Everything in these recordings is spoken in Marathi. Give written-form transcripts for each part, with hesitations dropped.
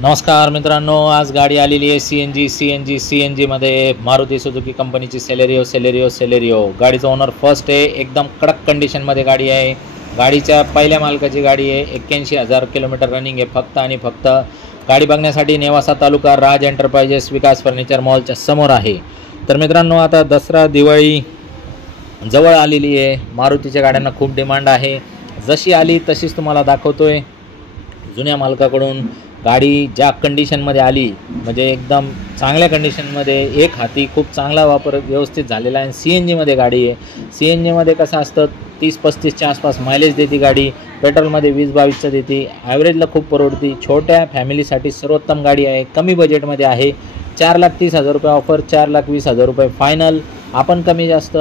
नमस्कार मित्रांनो, आज गाडी आलेली आहे सी एन जीमध्ये मारुती सुझुकी कंपनीची सेलेरिओ गाडीचा ओनर फर्स्ट आहे। एकदम कडक कंडिशनमध्ये गाडी आहे। गाडीच्या पहिल्या मालकाची गाडी आहे। 81,000 किलोमीटर रनिंग आहे फक्त आणि फक्त। गाडी बघण्यासाठी नेवासा तालुका राज एंटरप्राइजेस विकास फर्निचर मॉलच्या समोर आहे। तर मित्रांनो, आता दसरा दिवाळी जवळ आलेली आहे। मारुतीच्या गाड्यांना खूप डिमांड आहे। जशी आली तशीच तुम्हाला दाखवतोय। जुन्या मालकाकडून गाडी ज्या कंडिशनमध्ये आली म्हणजे एकदम चांगल्या कंडिशनमध्ये, एक हाती खूप चांगला वापर व्यवस्थित झालेला आहे। सी एन जीमध्ये गाडी आहे। सी एन जीमध्ये कसं असतं, 30-35च्या आसपास मायलेज देते गाडी। पेट्रोलमध्ये 20-22चं देते। ॲव्हरेजला खूप परवडती। छोट्या फॅमिलीसाठी सर्वोत्तम गाडी आहे। कमी बजेटमध्ये आहे। 4,30,000 रुपये ऑफर, 4,20,000 रुपये फायनल। आपण कमी जास्त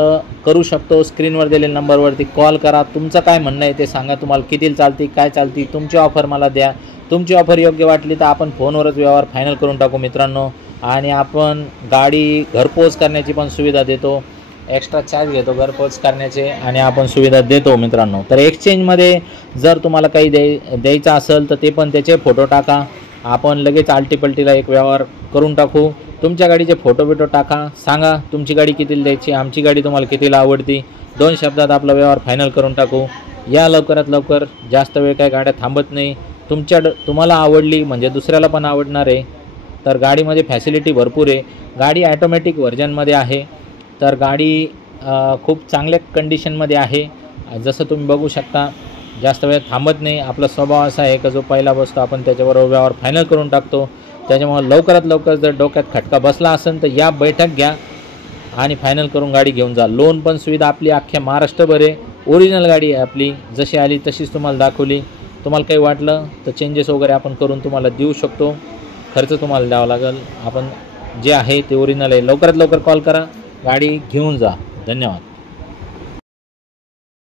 करू शकतो। स्क्रीनवर दिलेल्या नंबरवरती कॉल करा। तुमचं काय म्हणणं आहे ते सांगा। तुम्हाला किती चालती, काय चालती, तुमची ऑफर मला द्या। तुमची ऑफर योग्य वाटली तर आपण फोनवरच व्यवहार फायनल करून टाकू मित्रांनो। आणि आपण गाडी घरपोच करण्याची पण सुविधा देतो। एक्स्ट्रा चार्ज घेतो घरपोच करण्याचे आणि आपण सुविधा देतो मित्रांनो। तर एक्सचेंजमध्ये जर तुम्हाला काही द्यायचं असेल तर ते पण त्याचे फोटो टाका। आपण लगेच आलटीपलटीला एक व्यवहार करून टाकू। तुमच्या गाडीचे फोटो टाका, सांगा तुमची गाडी कितीला द्यायची, आमची गाडी तुम्हाला कितीला आवडती। 2 शब्दात आपला व्यवहार फायनल करून टाकू। या लवकरात लवकर, जास्त वेळ काय गाड्या थांबत नाही। तुम्हाला आवडली म्हणजे दुसऱ्याला पण आवडणार आहे। तर गाडीमध्ये फॅसिलिटी भरपूर आहे। गाडी ॲटोमॅटिक व्हर्जनमध्ये आहे। तर गाडी खूप चांगल्या कंडिशनमध्ये आहे। जसं तुम्ही बघू शकता, जास्त वेळ थांबत नाही। आपला स्वभाव असा आहे की जो पहिला बसतो आपण त्याच्याबरोबर व्यवहार फायनल करून टाकतो। त्याच्यामुळे लवकरात लवकर जर डोक्यात खटका बसला असेल तर या बैठक घ्या आणि फायनल करून गाडी घेऊन जा। लोन पण सुविधा आपली अख्ख्या महाराष्ट्रभर आहे। ओरिजिनल गाडी आहे आपली, जशी आली तशीच तुम्हाला दाखवली। तुम्हाला काही वाटलं तर चेंजेस वगैरे आपण करून तुम्हाला देऊ शकतो। खर्च तुम्हाला द्यावा लागेल। आपण जे आहे ते ओरिजिनल आहे। लवकरात लवकर कॉल करा, गाडी घेऊन जा। धन्यवाद।